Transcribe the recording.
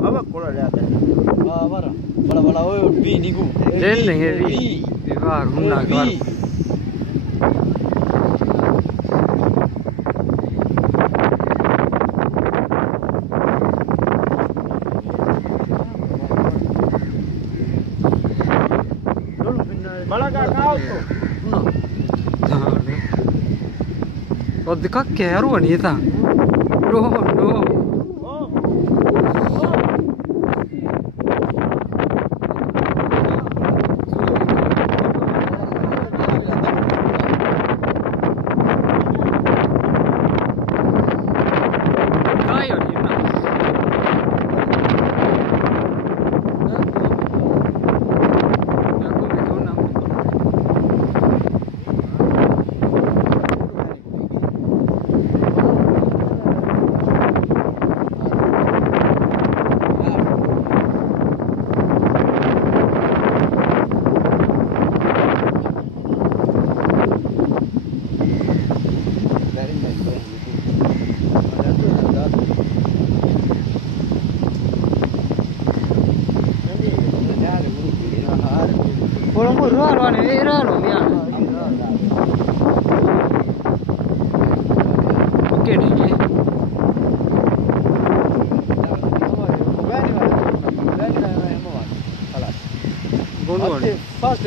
Apa kola lihat ya? Bala oh B niku. Den ngi vi va guna kar. Malaga kau tu. Oh, dekat ke haru ni ta. No. Orang pun ruar ni, era lo ni. Okey ni. Fast.